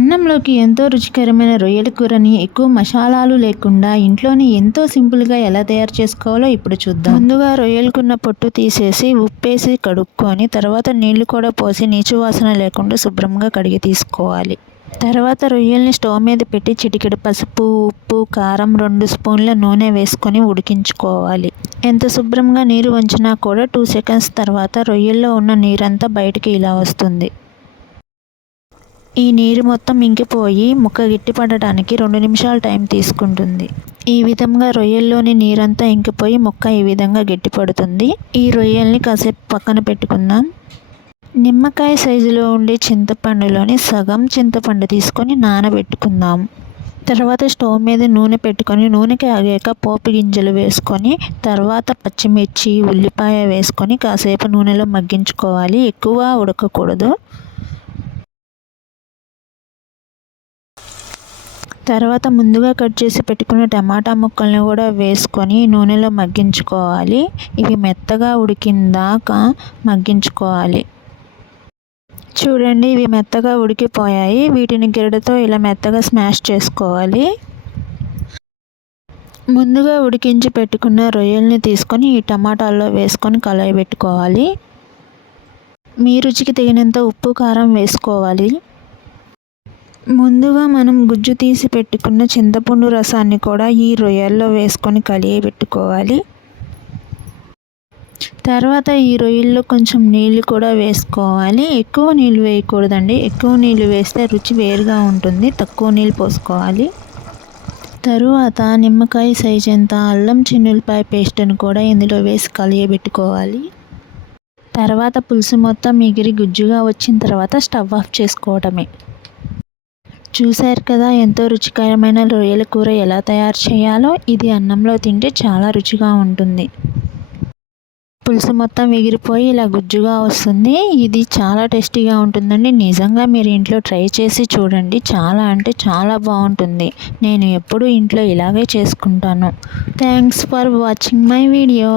అన్నంలోకి ఎంతో రుచికరమైన రొయ్యల కూరని ఎక్కువ మసాలాలు లేకుండా ఇంట్లోనే ఎంతో సింపుల్గా ఎలా తయారు చేసుకోవాలో ఇప్పుడు చూద్దాం. ముందుగా రొయ్యలకున్న పొట్టు తీసేసి ఉప్పేసి కడుక్కొని తర్వాత నీళ్లు కూడా పోసి నీచు వాసన లేకుండా శుభ్రంగా కడిగి తీసుకోవాలి. తర్వాత రొయ్యల్ని స్టవ్ మీద పెట్టి చిటికెడు పసుపు, ఉప్పు, కారం, 2 స్పూన్ల నూనె వేసుకొని ఉడికించుకోవాలి. ఎంత శుభ్రంగా నీరు వంచినా కూడా 2 సెకండ్స్ తర్వాత రొయ్యల్లో ఉన్న నీరంతా బయటికి ఇలా వస్తుంది. ఈ నీరు మొత్తం ఇంకిపోయి ముక్క గట్టిపడటానికి 2 నిమిషాలు టైం తీసుకుంటుంది. ఈ విధంగా రొయ్యల్లోని నీరంతా ఇంకిపోయి ముక్క ఈ విధంగా గట్టిపడుతుంది. ఈ రొయ్యల్ని కాసేపు పక్కన పెట్టుకుందాం. నిమ్మకాయ సైజులో ఉండే చింతపండులోని సగం చింతపండు తీసుకొని నానబెట్టుకుందాం. తర్వాత స్టవ్ మీద నూనె పెట్టుకొని నూనె కాగాక పోపు గింజలు వేసుకొని తర్వాత పచ్చిమిర్చి, ఉల్లిపాయ వేసుకొని కాసేపు నూనెలో మగ్గించుకోవాలి. ఎక్కువ ఉడకకూడదు. తర్వాత ముందుగా కట్ చేసి పెట్టుకున్న టమాటా ముక్కల్ని కూడా వేసుకొని నూనెలో మగ్గించుకోవాలి. ఇవి మెత్తగా ఉడికిందాకా మగ్గించుకోవాలి. చూడండి, ఇవి మెత్తగా ఉడికిపోయాయి. వీటిని గరిటెతో ఇలా మెత్తగా స్మాష్ చేసుకోవాలి. ముందుగా ఉడికించి పెట్టుకున్న రొయ్యల్ని తీసుకొని ఈ టమాటాల్లో వేసుకొని కలయి పెట్టుకోవాలి. మీ రుచికి తగినంత ఉప్పు, కారం వేసుకోవాలి. ముందుగా మనం గుజ్జు తీసి పెట్టుకున్న చింతపండు రసాన్ని కూడా ఈ రొయ్యల్లో వేసుకొని కలిగి పెట్టుకోవాలి. తర్వాత ఈ రొయ్యల్లో కొంచెం నీళ్ళు కూడా వేసుకోవాలి. ఎక్కువ నీళ్ళు వేయకూడదండి. ఎక్కువ నీళ్ళు వేస్తే రుచి వేరుగా ఉంటుంది. తక్కువ నీళ్ళు పోసుకోవాలి. తరువాత నిమ్మకాయ సైజ్ ఎంత అల్లం చిన్నులపాయ పేస్ట్ని కూడా ఇందులో వేసి కలియబెట్టుకోవాలి. తర్వాత పులుసు మొత్తం ఎగిరి గుజ్జుగా వచ్చిన తర్వాత స్టవ్ ఆఫ్ చేసుకోవడమే. చూశారు కదా, ఎంతో రుచికరమైన రొయ్యల కూర ఎలా తయారు చేయాలో. ఇది అన్నంలో తింటే చాలా రుచిగా ఉంటుంది. పులుసు మొత్తం ఎగిరిపోయి ఇలా గుజ్జుగా వస్తుంది. ఇది చాలా టేస్టీగా ఉంటుందండి. నిజంగా మీరు ఇంట్లో ట్రై చేసి చూడండి. చాలా అంటే చాలా బాగుంటుంది. నేను ఎప్పుడూ ఇంట్లో ఇలాగే చేసుకుంటాను. Thanks for watching my video.